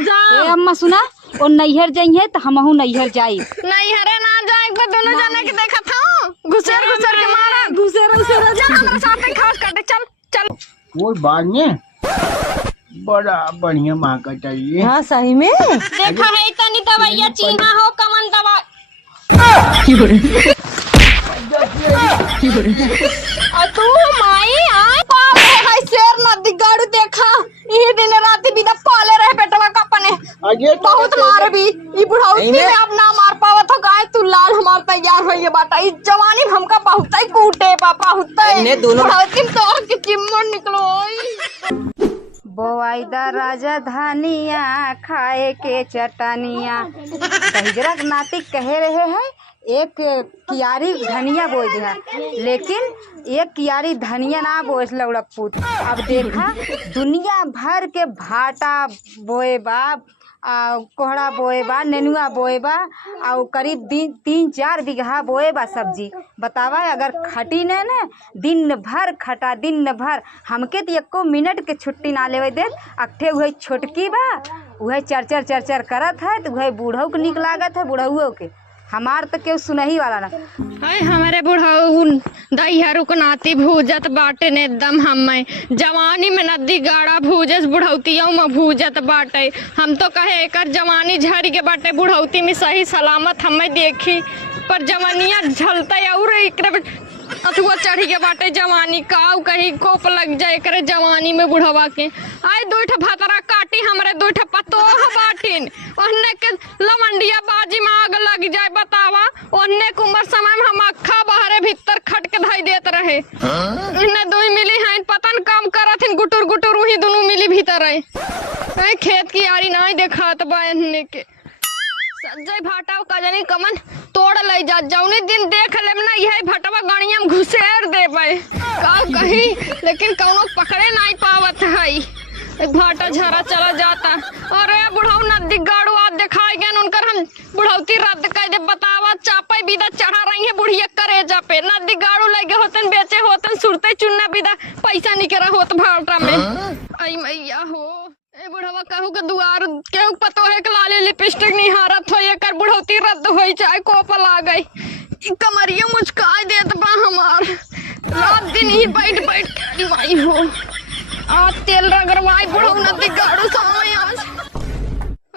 ए अम्मा सुना और नैहर जाइए तो हमहू नैहर जाई। नैहरे ना जाए तो दोनों जाने के देखा था घुसेर के मारा घुसेरा चल हमारे साथ में घास काटे चल चल। कोई बात नहीं, बड़ा बढ़िया माँ का चाहिए। हाँ सही में देखा है तनी दवाइया चीना हो कमन दवा तू माई आए पाप है शेर नदी गाड़ू देखा यही दिन रात बिना पाले रहे बेटवा का अपने बहुत मार भी ई बुढ़ाउती में अब ना मार पावत हो गाय तू लाल हमार तैयार होइए बाटा ई जवानी हमका बहुत ही कूटे पापा होता है बुढ़ाउती में तो के चिम्मड़ निकलो बोआइदा राजा धानिया खाए के चटनिया बहिजरा नाती कहे रहे हैं एक कियारी धनिया बोए दिया लेकिन एक कियारी धनिया ना बोए लौड़पूत। अब देखा दुनिया भर के भाटा बोए बा कोहड़ा बोए बा नेनुआ बोए बा और करीब 3-4 बीघा बोए बा सब्जी। बतावा अगर खटी न न दिन भर खटा दिन भर हमके तो एको मिनट के छुट्टी ना लेवे दे। अट्ठे वही छोटकी बा वह चर करत है तो वह बूढ़ऊ के निक लागत है बूढ़ऊ के हमार तो केहू सुनही वाला ना है हमारे बुढ़ऊ दहियारू को नाती भूजत बाटे ने एकदम हमें जवानी में नदी गाड़ा भूजस बुढ़ौतियों में भूजत बाटे। हम तो कहे एकर जवानी झड़ी के बाटे बुढ़ौती में सही सलामत हमें देखी पर जवानिया झलता और एकरे अथुआ चढ़ी के बाटे जवानी काऊ कहीं कोप लग जाए करे जवानी में बुढ़वा के आए दूठा भातरा काटी हमरे दूठा पतोह बाटिन ओहने के लवंडिया बाजी में आग लग जाए बतावा ओहने के उम्र समय में हम अखा बाहरे भीतर खट के धाई देत रहे इन्ने दुई मिली हैं पतन काम करथिन गुटुर गुटुर वही दोनों मिली भीतर रहे खेत की यारी ना देखात बा इन्ने के सज्जय भाटाव का जानी कमन तोड़ ले जा जौनी दिन देख लेम ना यही भटवा गाड़िया में घुसेर दे का कही लेकिन कौनो पकड़े नहीं पावत है भाटा झरा चला जाता। अरे बुढ़ाऊ नदी गाड़ू आज दिखाई गए उनकर हम बुढ़ौती रद्द कर दे बतावा चापे बिदा चढ़ा रही है बुढ़िया करे जा पे नदी गाड़ू लगे होतन बेचे होतन सुरते चुनना बिदा पैसा निकरा होत भाटा में आई मैया हो ए बुढ़वा कहू के दुआर केहू पतो है कि लाली लिपस्टिक निहारत हो एकर बुढ़ौती रद्द होई चाहे कोपल आ गई कमरिया मुचकाई देत बा हमार रात दिन ही बैठ के भाई हो आ तेल रगड़वाई बुढ़ऊ नदी गाड़ू समय आज।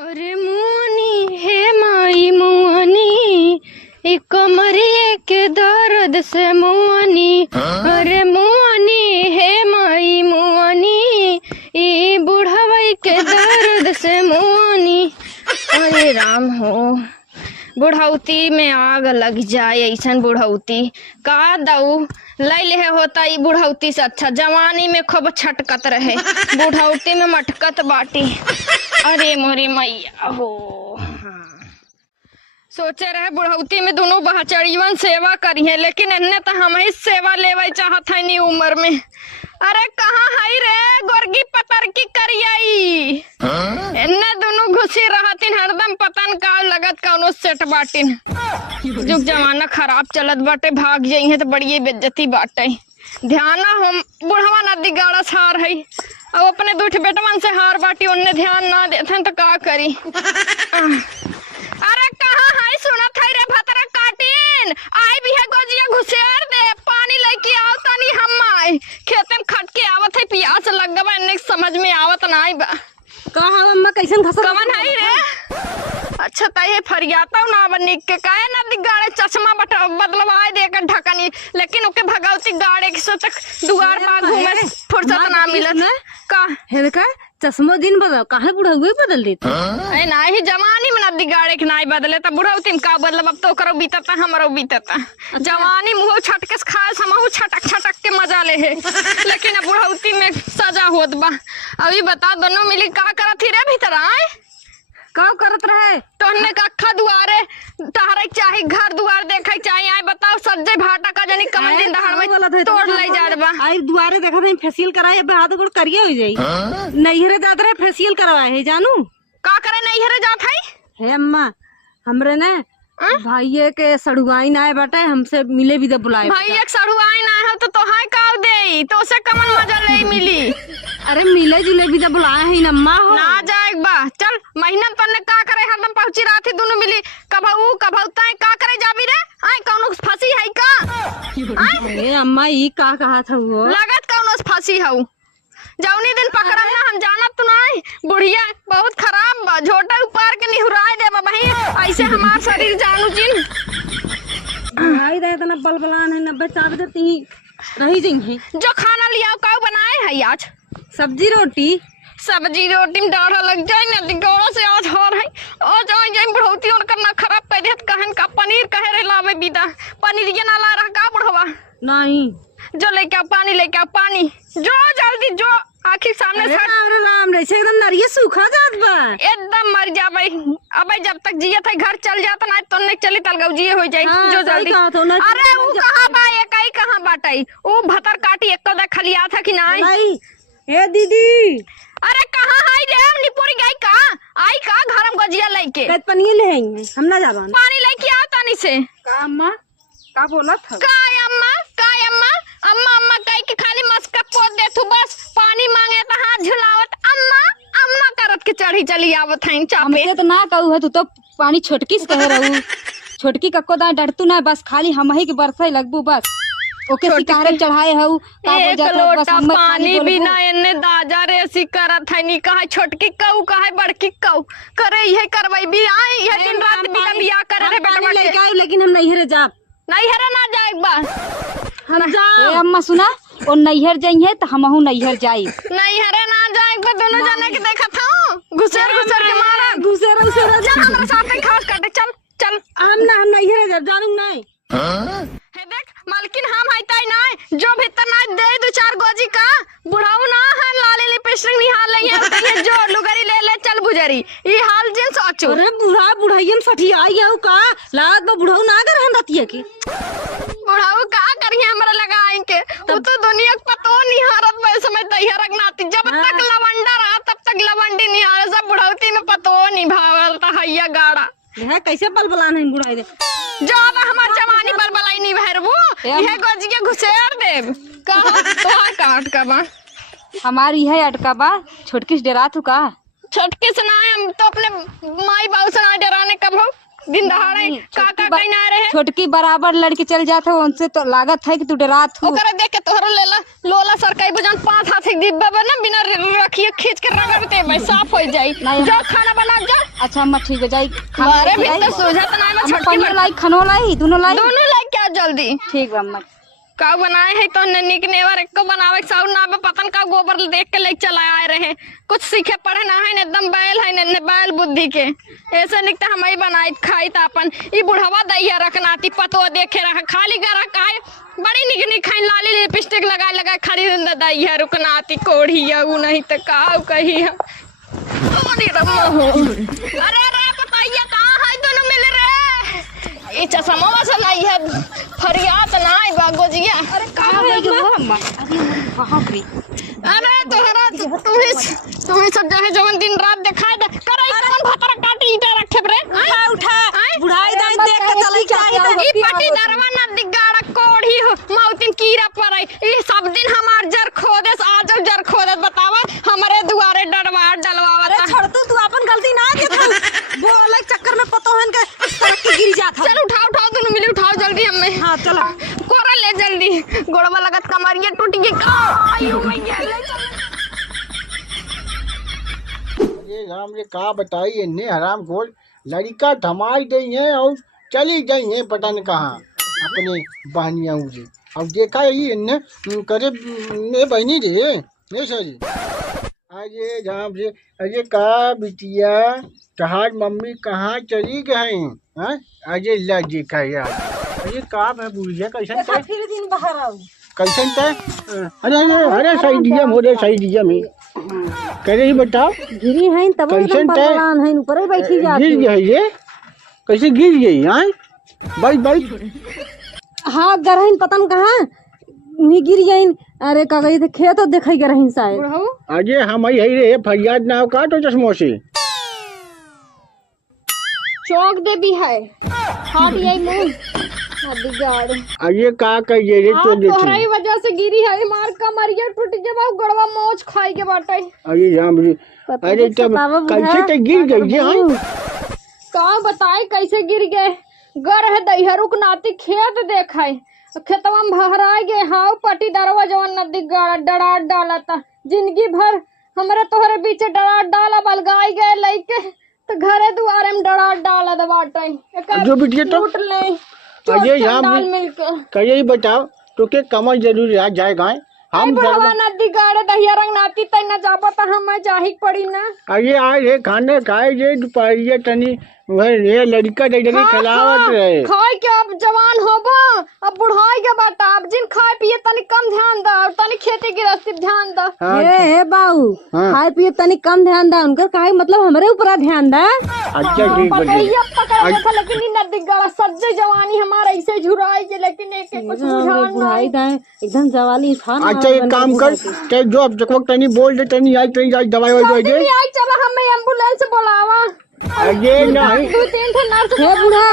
अरे मुआनी हे माई मुआनी एक कमरिए के दर्द से मुआनी अरे मुआनी हे माई मुआनी ई बुढ़ाई के दर्द से मुआनी। अरे राम हो बुढ़ौती में आग लग जाए ऐसन बुढ़ौती का दऊ लै ले होता ई बुढ़ौती से अच्छा जवानी में खूब छटकत रहे बुढ़ौती में मटकत बाटी। अरे मोरी मैया हो सोचे रहे बुढ़ौती में दोनों बहचड़ीवन सेवा करिए लेकिन इन्ने तो हम ही सेवा लेवे चाहत है नी उम्र में। अरे कहाँ है रे गोरगी पतर की करियाई इन्ने दोनों घुसी रहतिन हरदम पतन का लगत कौनो सेट बाटिन जुग जमाना खराब चलत बाटे भाग जाई है तो बड़ी बेइज्जती बाटे। ध्यान हम बुढ़वा नदी गाड़ा हार है अब अपने दूठ बेटवन से हार बाटी उन्ने ध्यान ना देते तो का करी। अरे कहाँ है सुनत है रे भतरा काटिन आई भी है गोजिया घुसेर दे पानी लेके आओ तनी हम आए खेत में खट के आवत है प्यास लग गवा इन्ने समझ में आवत नाई बा कहाँ अम्मा कैसन फसल कमन है रे। अच्छा ताये फरियाता ना बनी के काहे नदी गाड़े चश्मा बदलवाए देकर ढकनी लेकिन ओके भगवती गाड़े की सोचक दुआर पा घूमे फुर्सत ना मिलत का है का चश्मा दिन बदल काहे बुढ़ऊ बदल देते ए नाही जवानी में नदी गाड़े के नहीं बदले त बुढ़ौती में का बदलब अब तो करो बीतता हमरो बीतता जवानी मुंह छटके खाए समहु छटक के मजा ले है लेकिन अब बुढ़ौती में सजा होत बा। अभी बता दोनों मिली का करत ही रे भीतर आए का करत रहे तोहने का अखा दुआरे तहरे चाहे घर दुआर देखे चाहे आए बताओ सज्जे भाटा का जानी कमल दिन दहाड़ में तोड़ ले जात बा आई दुआरे देखा था फेशियल कराए बे हाथ गोड़ करिए हो जाई नैहरे जात रहे फेशियल करवाए है जानू का करे नैहरे जात है हे अम्मा हमरे ने भाई के सड़ुआई ना बाटे हमसे मिले भी दे बुलाए भाई एक सड़ुआई ना है तो हाय का दे तो से कमल मजा ले मिली अरे मिले जुले भी दे बुलाए है अम्मा हो ना जाए बा चल महीना तो ने का करे हरदम पहुंची रहा थी दोनों मिली कबहू कबहू ताई का करे जाबी रे आई कौनो फंसी है का अरे अम्मा ई का कहा था वो लागत कौनो फंसी हऊ जौनी दिन पकड़म ना हम जानत तो नहीं बुढ़िया बहुत खराब बा झोटा ऊपर के निहुराए दे भाई ऐसे हमार शरीर जानू जिन आई दे तना बलबलान है 90 चार देती रही जई जो खाना लिया का बनाए है आज सब्जी रोटी में डर लग जाए ना दिगौड़ा से आज हो रही आज आई जाए बढ़ौती और करना खराब कर देत कहन का पनीर कहे रे लावे बिदा पनीर ये ना ला रहा का बढ़वा नहीं जो लेके आ पानी जो जल्दी जो आखिर सामने से राम रे एकदम नरिये सूखा जात बा एकदम मर जाबे अबे जब तक जियत है घर चल जाता ना तो नहीं चली तलगौ जिए हो जाई जो जल्दी अरे वो कहां बा एकई कहां बाटई वो भतर काटी एक तो खलिया था कि नहीं ए दीदी अरे कहां है रे निपुरी गई का आई का घर में गजिया लेके कत पनिए ले आई हम ना जाबान पानी लेके आ तानी से का अम्मा का बोलत था का अम्मा कई के खाली मस्का पोत दे तू बस पानी मांगे त हाथ झुलावत अम्मा करत के चढ़ी चली आवत हईं चापे हमसे तो ना कहू है तू तो पानी छोटकी से कह रहू छोटकी कक्को दा डरतू ना बस खाली हम ही के बरसाई लगबू बस ओके सिकारे चढ़ाए हऊ का बोल एक जाता बस लोटा हम पानी बिना एने दाजा रे सी करत है नी कहा छोटकी कहू कहा बड़की कहू करे यही करवाई भी आई यह दिन रात बिना बियाह करे रे बेटा लेके आऊ लेकिन हम नहीं हरे जाब नहीं हरे ना जाए एक बार हम जा ए अम्मा सुना और नैहर जाइए तो हमहू नैहर जाई नहीं हरे ना जाए एक बार दोनों जाने के देखा था घुसेर के मारा घुसेरा जा हमरा साथ में खास काटे चल हम नैहर जा जानू नहीं हे देख मालकिन हम हईताई नहीं जो भीतर ना दे दो चार गोजी का बुढ़ाऊ ना है लाली लिपस्टिक निहाल लइए जो लुगरी ले चल बुजरी ई हाल जिन सोचो अरे बुढ़ाइयन सठी आई हऊ का लागत बा बुढ़ाऊ ना कर हम दतिया की बुढ़ाऊ का करिए हमरा लगाएं के वो तो दुनिया को पतो नहीं हारत में समय तैयार रखनाती जब तक लवंडा रहा तब तक लवंडी नहीं हार सब बुढ़ाऊती में पतो नहीं भावल ता हैया गाड़ा है कैसे बलबलान है बुढ़ाई दे जो अब हमार जवानी बलबलाई नहीं भरबू यह गोजिया घुसेर देब कहा तोहार काट का बा हमारी है अटका बा छोटकी से डरा तू का छोटके से ना हम तो अपने माई बाबू से ना डराने कब हो दिन दहाड़े काका कहीं ना रहे छोटकी बराबर लड़की चल जाते उनसे तो लागत है कि तू डरात हो ओकरे देख के तोहरा लेला लोला सरकाई बजन 5 हाथ एक डिब्बा बना बिना रखिए खींच के रगड़ते भाई साफ हो जाई जो खाना बना जा अच्छा अम्मा ठीक है जाई मारे भी तो सोझत ना मैं छोटकी लाई खनो लाई दोनों लाई क्या जल्दी ठीक बा अम्मा का बनाए है तो निक नेवर एक को बनावे साउंड ना पतन का गोबर देख के ले चला आए रहे कुछ सीखे पढ़े ना है एकदम बैल है ने बैल बुद्धि के ऐसे निकता हम ही बनाई खाई ता अपन ई बुढ़वा दैया रखनाती पतो देखे रहा खाली गरा काहे बड़ी निक खाई लाली लिपस्टिक लगा खाली दैया रुकनाती कोढ़िया उ नहीं तो काऊ कही है अरे बताइए कहां है दोनों मिल रे ई चश्मा से नहीं है फरियाद नहीं बागोजिया अरे कहां गई जो अम्मा अरे वहां पे अरे तोहरा तुम्हें सब जहे जवन दिन रात दिखाए दे करे कौन भतर काटी ईटा रखे रे उठा बुढ़ाई दाई देख के चली चाहिए ई पटी दरवा न दिगाड़ा कोढ़ी हो मौतिन कीड़ा पड़े ई सब दिन हमार जर खोदेस आज जर खोदत बतावा हमरे दुआरे डलवावत छोड़ तू अपन गलती ना देखो वो अलग चक्कर में पतो हन के सड़क के गिर जात चल उठाओ दोनों मिले उठाओ जल्दी हमें हां चलो कोरा ले जल्दी गोड़वा लगत कमरिया टूट गई का आयो मैया ले चल ये राम रे का बताई इन्ने हराम खोल लड़का थमाई गई है और चली गई है पटन कहाँ अपने बहनिया जी अब देखा ये इन्ने करे मे बहनी रे ये सरी अरे राम रे अरे का बिटिया तहार मम्मी कहाँ चली गई हैं अरे ला देखा यार अरे का मैं बुढ़िया कैसन थे फिर दिन बाहर आऊ कैसन थे अरे सही दिया मोरे सही दिया में करे ही बताओ गिरी है तब कैसन बलबलान है ऊपर ही बैठी जाती गिर गई ये कैसे गिर गई हैं भाई हाँ गरहिन पतन कहाँ नहीं गिर गई अरे का गई खेत देखई गरहिन शायद अरे हम ही रे फरियाद ना का तो चश्मों से चौक दे भी है हाथ यही मुंह दिगाड़ अरे का कहिए रे तो देखी तोहरा ही वजह से गिरी है मार का मरिया टूट के बा गड़वा मोच खाई के बाटे अरे राम रे अरे तब कैसे तो गिर गई है हाँ? का बताए कैसे गिर गए। गर है दैहरू के नाती खेत देखाए खेतवा में भहरा गए हाउ पटी दरवा जवन नदी गाड़ा डरार डाला था जिंदगी भर हमारे तोहरे बीच डरार डाला बलगाई गए लइके तो घरे दुआरे में डरार डाला दबाटे जो बिटिया तो लूट ले अजय यहाँ डाल मिलकर कहिए ही बताओ तो के कमल जरूर आ जाएगा हम बुढ़वा नदी गाड़े दहिया रंग नाती तय न जाबो त हम जाही पड़ी ना। अरे आए रे खाने खाए जे दोपहरिया तनी वह ये लड़का दे खिलावत रहे खाए के अब जवान होबो अब बुढ़ाई के बात अब जिन खाए पिए तनी कम ध्यान द और तनी खेती गृहस्थी ध्यान द। हे बाऊ खाए पिए तनी कम ध्यान दा उनकर काहे मतलब हमरे ऊपर ध्यान दा। अच्छा ठीक पकड़िया पकड़ था लेकिन इ नदी गाड़ा सज्जे जवानी हमारा ऐसे झुराई के लेकिन एक कुछ बुझान बुढ़ाई दा एकदम जवानी था। अच्छा एक काम कर ते जो अब जब तनी बोल दे तनी आई तनी आई दवाई वाई दे आई चला हम एम्बुलेंस बुलावा। अरे नहीं दो तीन ठे नर्स हे बूढ़ा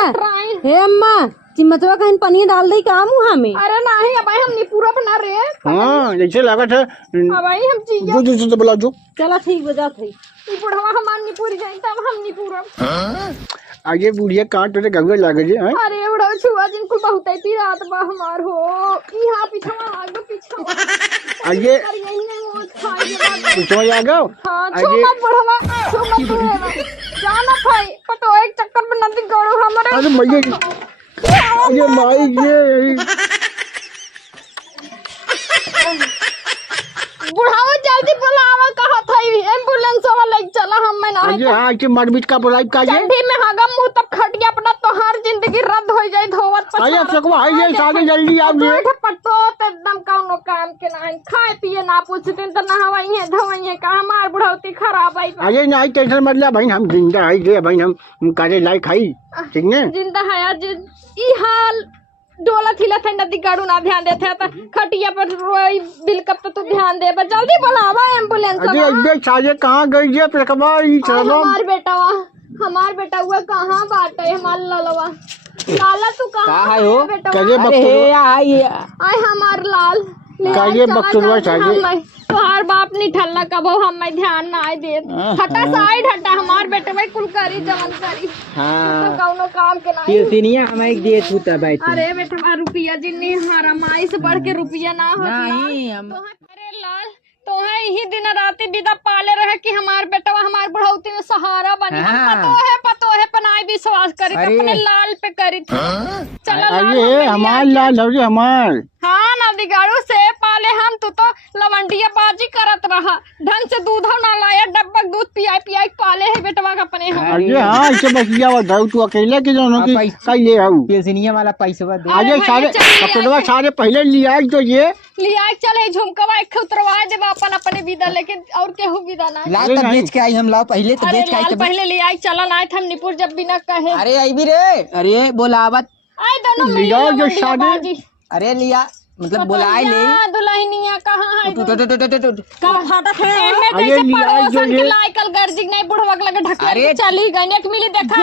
हे अम्मा चिमचवा कहीं पानी डाल दे का मुँह में। अरे नहीं अब हम पूरा बना रहे हाँ जैसे लगा था अब हम चीज जो तो बोला जो चला ठीक बजा थे बुढ़वा हमार नहीं पूरी जाए तब हम नहीं पूरा आगे बुढ़िया काट तो गंगे लगे जी हैं अरे बुढ़वा छुआ जिनको बहुत ही रात बा हमार हो यहाँ पीछा आगे पीछा आगे खाई पूछो आ गओ हाँ छू मत बुढ़वा छू मत बुढ़वा जाना भाई पतो एक चक्कर में नदी गड़ो हमारे अरे भैया अरे माई ये बुढ़ावा जल्दी बुलावा कहा था एम्बुलेंस वाला चला हम मैं ना अरे हाँ कि मरमिट का बुलाई का ये ठंडी में हगम मुंह तब खटिया अपना तो हर जिंदगी रद्द हो जाए धोवत अरे सकवा है ये सारे जल्दी आप ये पट्टो एकदम कौनो काम के ना खाए पिए ना पूछते तो नहवाई है धोई है का हमार बुढ़ौती खराब आई अरे नहीं टेंशन मत ले भाई हम जिंदा है जे भाई हम करे लाई खाई ठीक ने जिंदा है आज ई हाल डोला थिला थे नदी गाड़ू ना ध्यान देते तो खटिया पर रोई बिल कब तो तू ध्यान दे बस जल्दी बुलावा एम्बुलेंस अरे अबे साजे कहां गई ये प्रकबा ई चलो हमार बेटा हुआ कहां बाटे हमार ललवा लाला तू कहां हो करे बकचोदवा आय हमार लाल करे बकचोदवा साजे तोहार बाप नहीं ठल्ला कबो हम ध्यान ना आए दे हटा साइड हटा हमार बेटे भाई कुल करी जमन करी तो कौनो काम के नहीं सिनिया हमें दे छूता भाई अरे बेटा रुपया जिन्नी हमारा माई से बढ़ के रुपया ना हो नहीं हम अरे लाल तो है यही दिन राती विदा पाले रहे कि हमार बेटवा हमार बुढ़ौती में सहारा बनी पतो है पनाई विश्वास करी अपने लाल पे करी चलो अरे हमार लाल हो हमार हाँ नदी गाड़ू से पाले हम तू तो लवंडिया बाजी करत रहा ढंग से दूध ना लाया डब्बा दूध पियाई पाले है बेटवा का अपने हम अरे हाँ इसे बस लिया हुआ तू अकेले के जो की कई ले आऊ सिनिया वाला पैसा दे आगे सारे कपड़वा सारे पहले लिया तो ये लिया चले झुमकवा एक उतरवा दे अपन अपने विदा लेकिन और केहू विदा ना ला तब बेच के आई हम लाओ पहले तो बेच के आई पहले लिया चलन आए हम निपुर जब बिना कहे अरे आई भी रे अरे बोलावत आए दोनों लिया जो शादी अरे लिया मतलब बुलाए ले दुल्हनिया कहाँ है अरे लिया जो ये लाइकल गर्जिक नहीं बुढ़वा लगे ढकले चली गई एक मिली देखा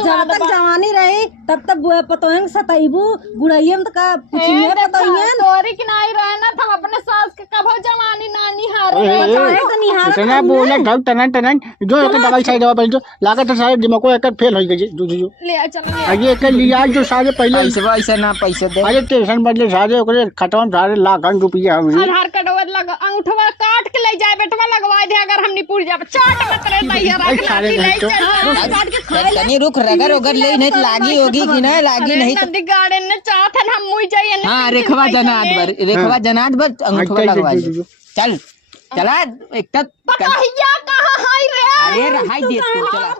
जब तक जवानी रही तब तक पतोहन सतैबू बुढ़ाइया में का पूछिए पतोहन तोरी की नहीं रहना था अपने सास के कभो जवानी नानी हार इतना बोले गल तनन तनन जो एक दवाई साइड दवा पहले जो लागत है सारे दिमाग को एक फेल हो गई जो जो ले चलो आगे एक लिया जो सारे पहले पैसा ऐसा ना पैसा दे अरे टेंशन बदले सारे ओकरे खतम सारे लाखन रुपया हमरे आधार कार्ड लगा अंगूठवा काट के ले जाए बेटवा लगवा दे अगर हम निपुर जाए चाट मत रे तैयार तनी रुक रगर उगर ले नहीं लागी होगी कि ना लागी नहीं नदी गार्डन ने चाहत है हम मुई जाइए हां रेखवा जनात भर अंगूठवा लगवा दे चल चला एक तक कहिया कहां है रे अरे रहाई दे तू चला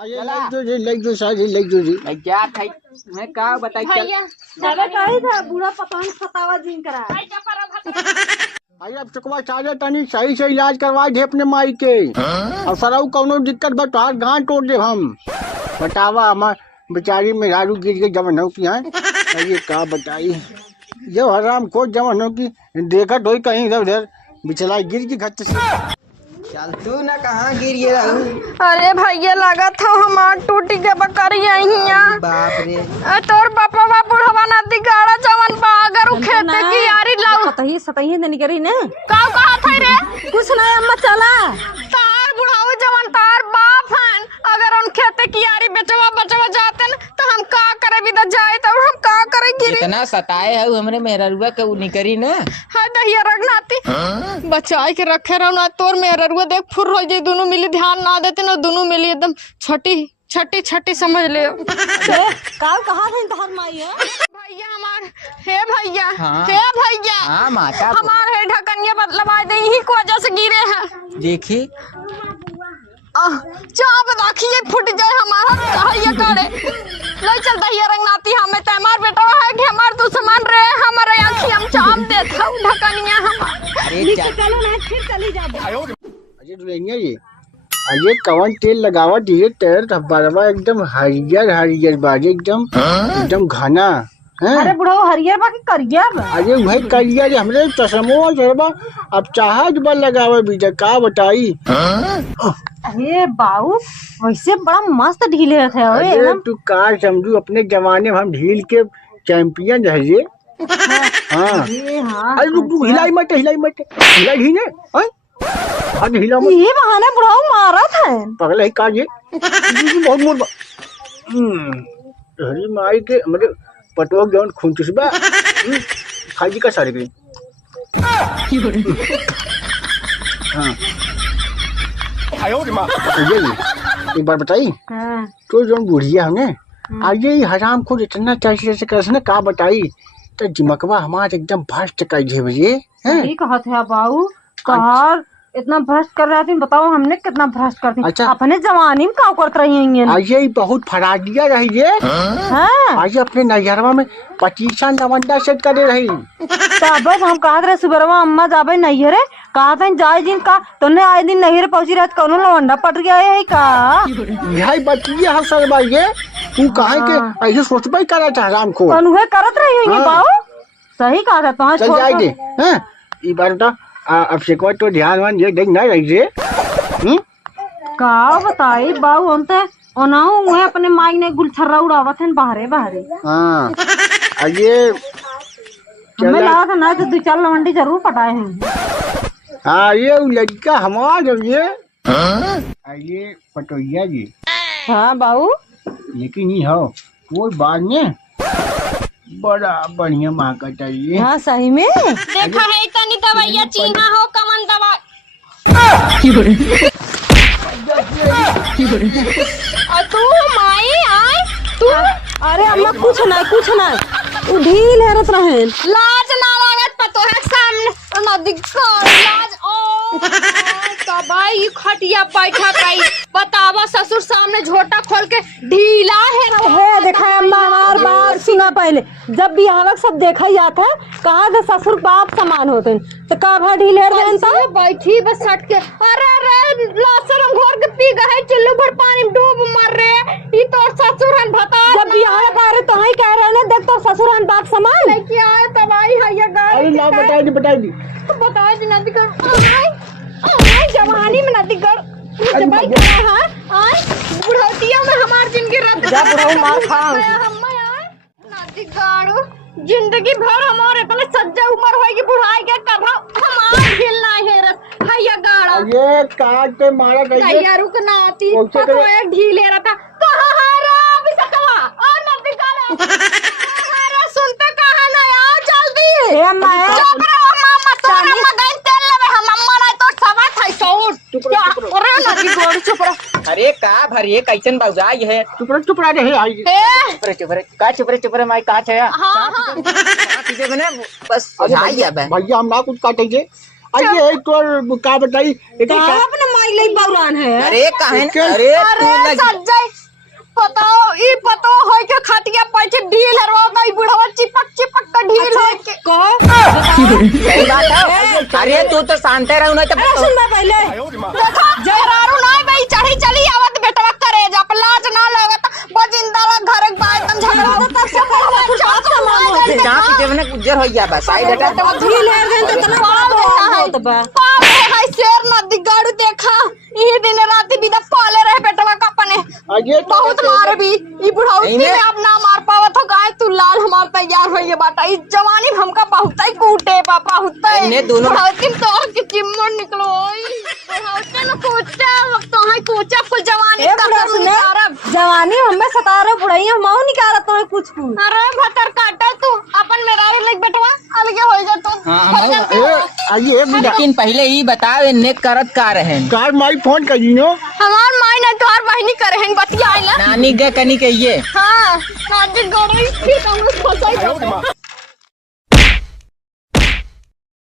अरे लाइक जो सारे लाइक जो जी क्या था मैं का बताई चल भैया ज्यादा काहे था बूढ़ा पतोहन सतावा जिन करा भाई अब चुकवा सारे तनी सही से इलाज करवा दे अपने माई के और सराऊ कौनो दिक्कत बा तोहार गांठ तोड़ दे हम बतावा हमार बेचारी में झाड़ू गिर के जमन हो की है ये का बताई जो हराम खोज जमन हो की देखत होई कहीं इधर उधर बिचला गिर की खत से चल तू ना कहाँ गिर ये रहू। अरे भैया लगा था हमार टूटी के बकरी यहाँ। बाप रे तोर बापा बा बुढ़वा नदी गाड़ा जवन बा अगर उ खेते की यारी लाऊ सतही सतही नहीं करी ने का कहा था रे कुछ नहीं अम्मा चला तार बुढ़ाऊ जवन तार बाप हन अगर उन खेते की यारी बेचवा बचवा जाते न तो हम का करे भी तो जाए तो हम का करे गिरी इतना सताए है हमरे मेहरुआ के उ निकरी ना। हाय दहिया रगनाती बचाई के रखे रहो ना तोर मेहरुआ देख फुर हो जाए दोनों मिली ध्यान ना देते ना दोनों मिली एकदम छठी छठी छठी समझ ले काल कहाँ थे तोहर माई है भैया हमार हे भैया हाँ। हे भैया हाँ माता हमार है ढकनिया बदलवा दे यही को वजह से गिरे हैं देखी चाप राखिए फुट जाए हमारा चाहिए करे ले चल दहिया रंगनाती हमें तैमार बेटा है कि हमार दुश्मन रे हमारे आँखी हम चाप देता हूँ ढकनिया हमार अरे चलो ना फिर चली जाओ अजय दुल्हनिया ये अजय कवन तेल लगावा दिए तेल बरवा एकदम हरियर हरियर बाजे एकदम एकदम घना है। अरे बुढ़ो हरियर बाकी करिया बा। अरे भाई करिया रे हमरे चश्मो चढ़वा अब चाहत बल लगावे बीजा का बताई। अरे बाबू वैसे बड़ा मस्त ढीले थे अरे तू का समझू अपने जमाने में हम ढील के चैंपियन है ये। हाँ अरे रुक हिलाई मत हिलाई ढीले आज हिला मत ये बहाने बुढ़ाऊ मारा था पगला ही काजे बहुत मोर हरी माई के मतलब पटोक जौन खुंचुसबा खाजी का सारे गई। हाँ एक बार बताई तो जो बुढ़िया हमने आज ये हराम खुद इतना कैसे कर ना का बताई तो दिमकवा हमारे एकदम भ्रष्ट कर दे बजे सही कहा था बाबू कहा इतना भ्रष्ट कर रहा थी बताओ हमने कितना भ्रष्ट करती। अच्छा। अपने जवानी में क्या करते रही हैं आज ये बहुत फराडिया रही ये। हाँ आज अपने नैहरवा में 25 लवंडा सेट करे रही बस हम कहा रहे सुबरवा अम्मा जाबे नैहरे कहा था जाए दिन का तुमने आए दिन नैहरे पहुंची रात कौनो लवंडा पट गया है का यही बतिए हम सर भाई ये तू कहे के ऐसे सोचबे करा था हराम को अनुभव करत रही हैं बाबू सही कहा था पांच चल जाए दे हैं ई बार तो अब से को तो ध्यान वान ये देख ना रही जे का बताई बाबू हम तो ओनाऊ हुए अपने माई ने गुलछर्रा उड़ावत हैं बाहरे बाहरे। हाँ ये हमें लगा था ना तो 2-4 लवंडी जरूर पटाए हैं। हाँ ये लड़का हमारा ये पटोइया जी हाँ बाबू लेकिन ये हो वो बाद में बड़ा बढ़िया माँ का चाहिए। हाँ सही में देखा है तनी दवाइया चीना हो कमन दवा और तू माई आए तू अरे अम्मा कुछ नहीं तू ढील हेरत रहे लाज ना लागत पतो है सामने नदी का लाज ओ तबाई खटिया बैठा पाई बतावा ससुर सामने झोटा खोल के ढीला है देखा अम्मा हमार बात सुना पहले जब भी यहाँ सब देखा जाता है कहा था ससुर बाप समान होते हैं तो का भा ढील हेर तो बैठी बस सट के अरे लासर हम घोर के पी गए चुल्लू भर पानी में डूब मर रहे ई तो ससुर हन बता जब भी यहाँ कह रहे तो ही कह रहे ना देख तो ससुर हन बाप समान लेके आए तबाई है ये अरे ना बताई दी बताए दी नदी कर जवानी में नदी कर जबाई कर हां आए बुढ़ौतिया में हमार जिंदगी रद्द जा बुढ़ऊ मार खा नदी गाड़ो जिंदगी भर हमारे पहले सज्जा उम्र होएगी बुढ़ाई के कभा हमार हिलना है रस हैया गाड़ा ये काट के मारा गई हैया रुकना आती तो एक ढीले रहता कहां हारा अभी सकवा ओ नदी गाड़ा हारा सुनते कहां ना आओ जल्दी ए मैं चुप रहो मामा तोरा मगन तेल लेवे हम अम्मा ना तो सवा थाई सौट क्या अरे नदी गाड़ चुप रहो अरे का भरिए कैसन बाबूजा ये है चुप रह रे आई चुप रे माई का है हां चीजें बने बस जाई अब भैया हम ना कुछ काटे जे अरे तो का बताई अपने माई ले बौरान है अरे काहे अरे तू लग सज्जय बताओ ई पतो होय के खटिया बैठे ढील हरवा गई बुढ़वा चिपक का ढील है के सही बात है अरे तू तो शांत रह ना तो सुनना पहले देखा जयरारू ना भाई चढ़ी चली आवत बेटवा करे जा लाज ना लगत बजिंदा घर के बात एकदम झगड़ा तब से चाप समान होते जहां पीछे बने गुजर हो गया बस साइड हटा ढील हेर देन तो तना बहुत बा है शेर नदी गाड़ू देखा ये दिन रात भी पाले रहे बेटवा का अपने ये बहुत मारे भी ई बुढ़ाउती में अब ना मार पावत हो गाय तू लाल हमार तैयार होइए बाटा ई जवानी में हमका बहुत ही कूटे पापा होता है इन्हें दोनों- बुढ़ाउती में तो कि चिमड़ निकलो बुढ़ाउती में कूचा तो है कूचा फुल जवानी का निकारब जवानी हमें सतारो बुढ़ाई हम निकाला तो कुछ अरे भतर काटा तू अपन मेरा ही लेक बेटवा अलगे हो जा तू हाँ, ये लेकिन पहले ही बताओ इन्ने करत का रहे कार माई फोन करी नो हमार माई ना तोहार बहिनी करहन बतिया आइला नानी के कनी कहिए हां नानी गोड़ी थी तुम फसाई